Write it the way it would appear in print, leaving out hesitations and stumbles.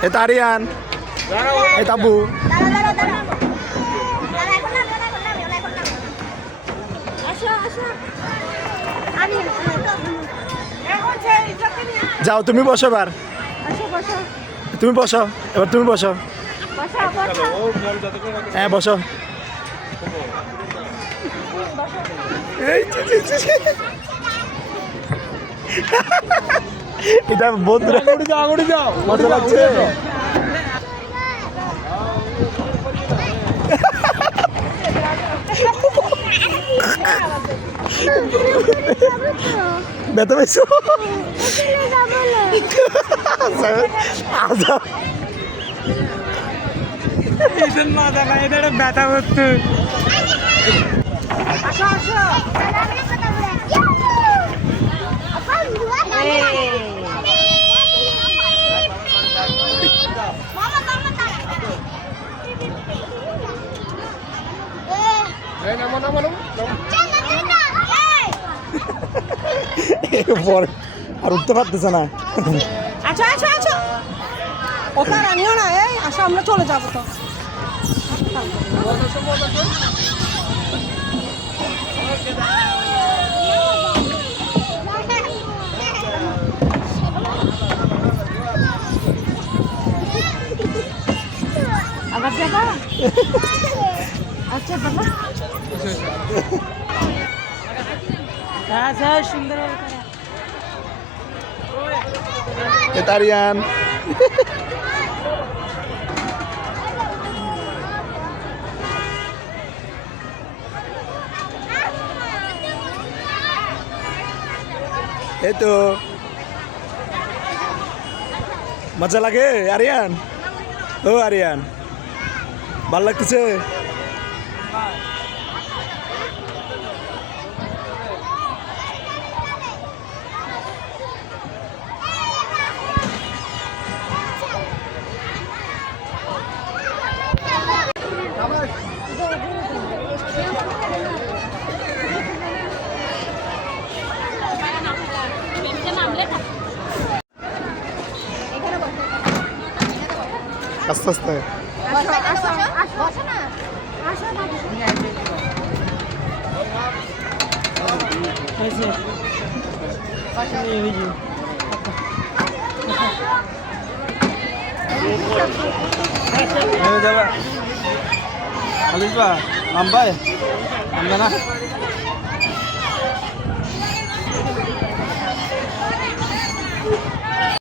Eta Aryan. Eta Abu. যাও তুমি বসো এবার তুমি বসো এবার তুমি বসো হ্যাঁ বসো এটা বন্ধুরা মজা লাগছে ব্যথা পাইছো ব্যথা করতে আর উঠতে পারতেছে না আচ্ছা আচ্ছা আচ্ছা ওটা আনিও না এই আসো আমরা চলে যাবো তো আবার যাবা আচ্ছা বাবা আচ্ছা সুন্দর Eta Aryan. Itu মজা লাগে আরিয়ান ও আরিয়ান ভালো লাগতেছে আস্তে আস্তে Alif ba? Lambai? Lambai na?